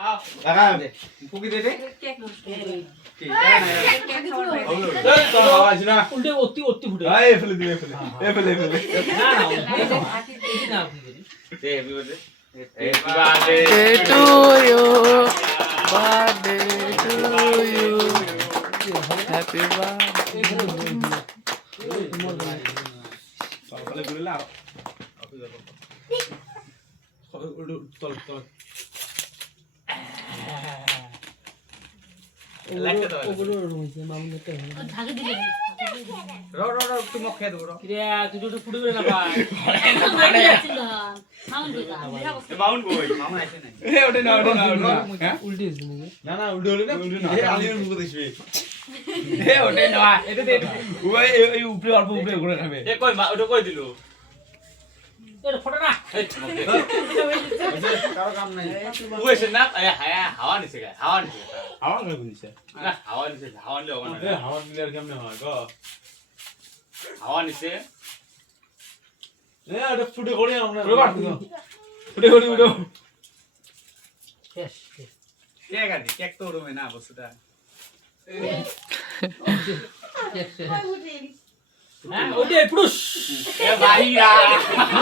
লাগা দে ফুকি দে দে কেক নষ্ট ঠিক কেক খাওয়ার বাইরে এই তো আওয়াজ না উল্টে অতি ফুটে এই ফেলে দিবে ফেলে ফেলে না না এই না আপনি করি দে happy birthday happy birthday to you, birthday to you, happy birthday. সকালে ঘুরে লাও চল চল লাগতে দাও ওগুলো রয়েছে মামুনটা ঢাকে দিলে র র র তুমি খেয়ে দাও র কিরে তুই তো ফুটবে না ভাই মাউন্ট কই মামা আইছে নাই এ ওঠে না হ্যাঁ উল্টে দিছে নাকি না না উল্টো হলে না উল্টো না এ আলিমের মুখ দেখবে এ ওঠে না এটা দে ওই এই উপরে অল্প উপরে ঘুরে খাবে এ কই ওটা কই দিলো এটা ফটো না কারো কাম নাই ওইছে না হাওয়া নিছে গায় হাওয়া নিছে হাওয়া কই নিছে না হাওয়া নিছে হাওয়া নিলে হবে না হাওয়া নিলে আর কেমনে হয় গো হাওয়া নিছে এ এটা ফুটে করে আমরা ফুটে করে উঠো শেষ কেক আনি কেক তো উড়বে না বস্তুটা শেষ হ্যাঁ ওইটা পুরুষ এ ভাইরা